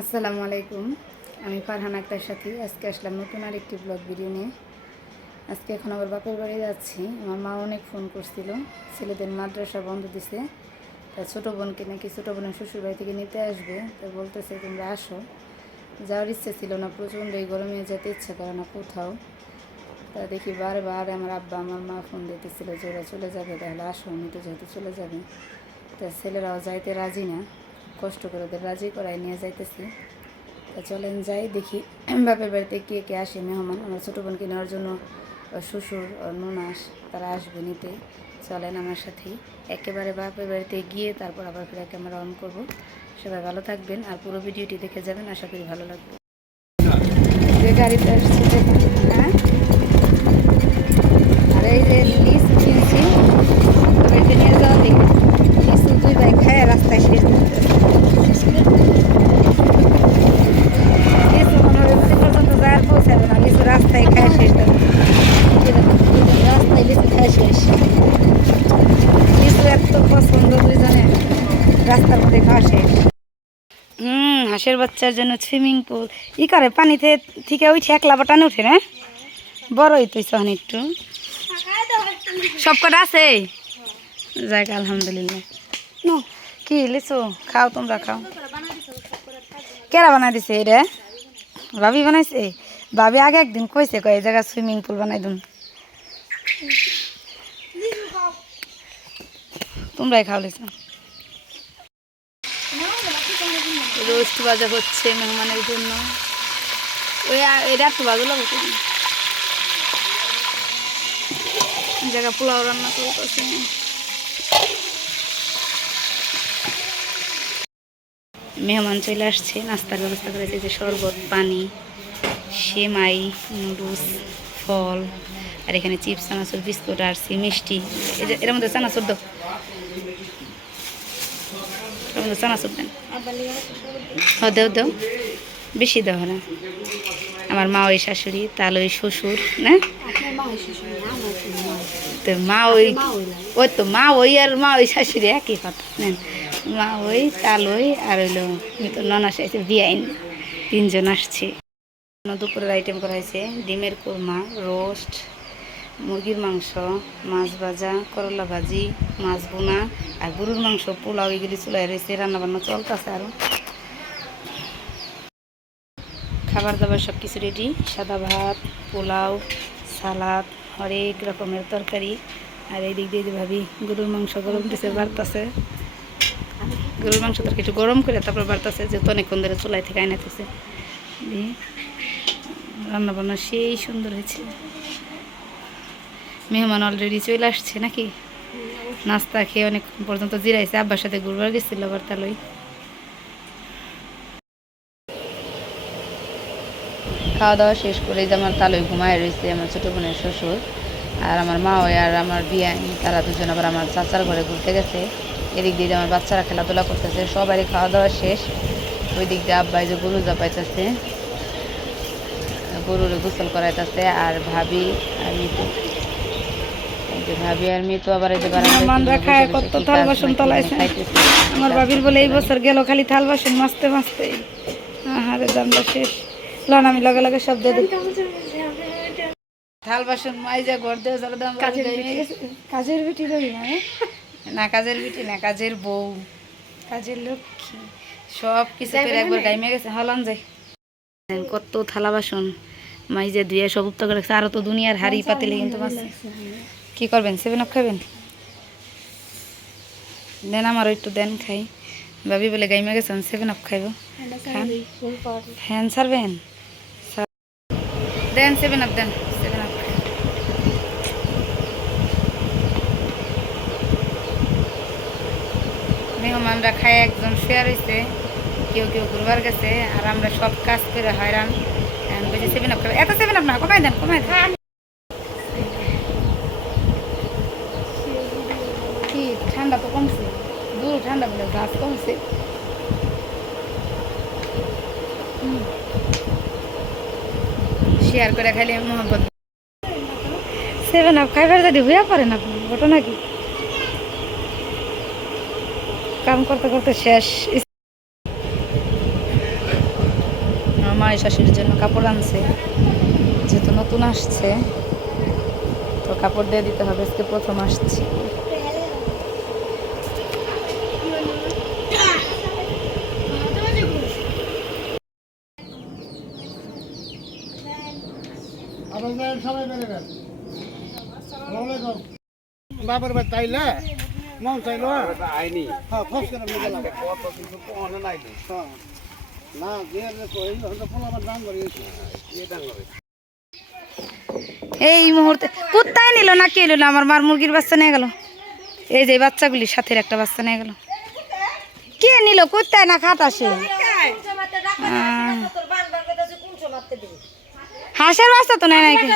আসসালামু আলাইকুম। আমি ফারহান আক্তার সাথী। আজকে আসলাম নতুন আর একটি ব্লগ ভিডিও নিয়ে। আজকে এখন আবার বাপের বাড়ি যাচ্ছি। আমার মা অনেক ফোন করছিল। ছেলেদের মাদ্রাসা বন্ধ দিছে। তা ছোটো বোনকে নাকি ছোটো বোনের শ্বশুর বাড়ি থেকে নিতে আসবে। তা বলতেছে, তোমরা আসো। যাওয়ার ইচ্ছে ছিল না। প্রচণ্ড এই গরমে যেতে ইচ্ছে করে না কোথাও। তা দেখি বারবার আমার আব্বা, আমার মা ফোন দিতেছিল যে, ওরা চলে যাবে, তাহলে আসো, আমি তো যেহেতু চলে যাবে। তা ছেলেরাও যাইতে রাজি না। কষ্ট করে ওদের রাজি করাই নিয়ে যাইতেছি। তা চলেন যাই, দেখি বাপের বাড়িতে কে কে আসে মেহমান। আমার ছোটো বোনকে নেওয়ার জন্য শ্বশুর ননাস তারা আসবে নিতে। চলেন আমার সাথেই। একেবারে বাপের বাড়িতে গিয়ে তারপর আবার ফিরে ক্যামেরা অন করব। সবাই ভালো থাকবেন আর পুরো ভিডিওটি দেখে যাবেন। আশা করি ভালো লাগবে। গাড়িতে আসছে হ্যাঁ? আর এই যে লিস কিনছি ওইটা নিয়ে যাওয়া দিই লিচু দুই ভাই খায় রাস্তায় শেষ করতে লিচু মনে হয় ওখানে পর্যন্ত যাওয়ার পৌঁছাবে না লিচু রাস্তায় খায় শেষ দেবে রাস্তায় লিচু খায় শেষ লিচু এত পছন্দ দুইজনে রাস্তার মধ্যে খাওয়া শেষ হুম হাঁসের বাচ্চার জন্য সুইমিং পুল ই করে, পানিতে থেকে ওই ঠেকলা বাটানে উঠে না বড়ই তুই সহন একটু। সব কটা আছে? যাক, আলহামদুলিল্লাহ। নো, কি লিচু? খাও, তোমরা খাও। কেরা বানাই দিছে এটা? ভাবি বানাইছে? ভাবি আগে একদিন কইছে, কয় জায়গা সুইমিং পুল বানাই দিন তোমরাই খাও লিচু। রোস্ট বাজা হচ্ছে মেহমানের জন্য। ওই এটা একটু লাগছে জায়গা পোলাও রান্না করতেছে। মেহমান চলে আসছে, নাস্তার ব্যবস্থা করেছে যে শরবত, পানি, সেমাই, নুডলস, ফল, আর এখানে চিপস, চানাচুর, বিস্কুট আর মিষ্টি। এর মধ্যে চানাচুর দাও। চানাচুর দেন হ, দেও দেও। বেশি দেও না। আমার মা ওই শাশুড়ি তাহলে ওই শ্বশুর, না? তো মা ওই ওই তো মা ওই আর মা ওই শাশুড়ি একই কথা নেন মা ওই তাল ওই, আর হইল তো ননাস আছে, বিয়াইন। তিনজন আসছে। দুপুরের আইটেম করা হয়েছে, ডিমের কোরমা রোস্ট মুরগির মাংস, মাছ ভাজা, করলা ভাজি, মাছ বোনা আর গরুর মাংস পোলাও এগুলি চুলাই রয়েছে, রান্নাবান্না চলতেছে আরও খাবার দাবার সব কিছু রেডি সাদা ভাত, পোলাও, সালাদ হরেক রকমের তরকারি। আর এই দিক দিয়ে ভাবি গরুর মাংস গরম দিছে, বাড়তাছে। গরুর মাংস তরকারি একটু গরম করে তারপর বাড়তাছে, যেহেতু অনেকক্ষণ ধরে চুলাই থেকে আইনাতেছে রান্না বান্না সেই সুন্দর হয়েছে। মেহমান অলরেডি চলে আসছে নাকি? নাস্তা খেয়ে অনেকক্ষণ পর্যন্ত জিরাইছে, আব্বার সাথে ঘুরবার গেছিল আবার তালই। খাওয়া দাওয়া শেষ করে যে আমার তালই ঘুমায় রয়েছে, আমার ছোটো বোনের শ্বশুর আর আমার মা ওই আর আমার বিয়ানি তারা দুজন আবার আমার চাচার ঘরে ঘুরতে গেছে। এদিক দিয়ে আমার বাচ্চারা খেলাধুলা করতেছে, সবারই খাওয়া দাওয়া শেষ। ওই দিক দিয়ে আব্বাই যে গরু জাপাইতেছে, গরুর গোসল করাইতেছে আর ভাবি এই যে ভাবি আর আবার এই যে খায় কত থাল বাসন তলাইছে। আমার বাবির বলে এই বছর গেল খালি থাল বাসন মাজতে মাজতে। আহারে জানলা শেষ। লন আমি লগে লগে সব দিয়ে থাল বাসন মাইজা ঘর দিয়ে জল দাম কাজের বেটি মানে না কাজের বিটি না কাজের বউ। কাজের লক্ষ্মী। সব কিছু একবার গাইমে গেছে। হলান যাই। কত থালা বাসন মাইজে ধুয়ে সব উত্তর করে। আরও তো দুনিয়ার হাড়ি পাতিলে কিন্তু কি করবেন? সেভেন আপ খাবেন? দেন আমারও একটু দেন খাই। ভাবি বলে গাইমে গেছেন সেভেন আপ খাইব। ফ্যান সারবেন দেন সেভেন আপ দেন। সেভেন আপ মেহমানরা খায় একজন শেয়ার হয়েছে কেউ কেউ ঘুরবার গেছে আর আমরা সব কাজ করে হয়রান। সেভেন আপ খাবে। এত সেভেন আপ না কমাই দেন কমাই দেন কি ঠান্ডা তো কমছে দূর শেয়ার করে খাইলে সেভেন আপ খাইবার যদি হইয়া পারেন আপনি ঘটনা কি? কাম করতে করতে শেষ। জামাই শাশুড়ির জন্য কাপড় আনছে। যেহেতু নতুন আসছে তো কাপড় দিয়ে দিতে হবে আজকে প্রথম আসছি। বাবার বাড়ি তাইলে মন চাইলো আইনি হ্যাঁ খোঁজ করে কত কিছু পৌঁছে নাইনি হ্যাঁ না দিয়ে এই দাম মুহূর্তে কুত্তায় নিল না কে নিল আমার মার মুরগির বাচ্চা নিয়ে গেল এই যে বাচ্চাগুলি সাথে একটা বাচ্চা নিয়ে গেল কে নিল কুত্তায় না খাটাসে হাঁসের বাচ্চা তো নাই নাকি?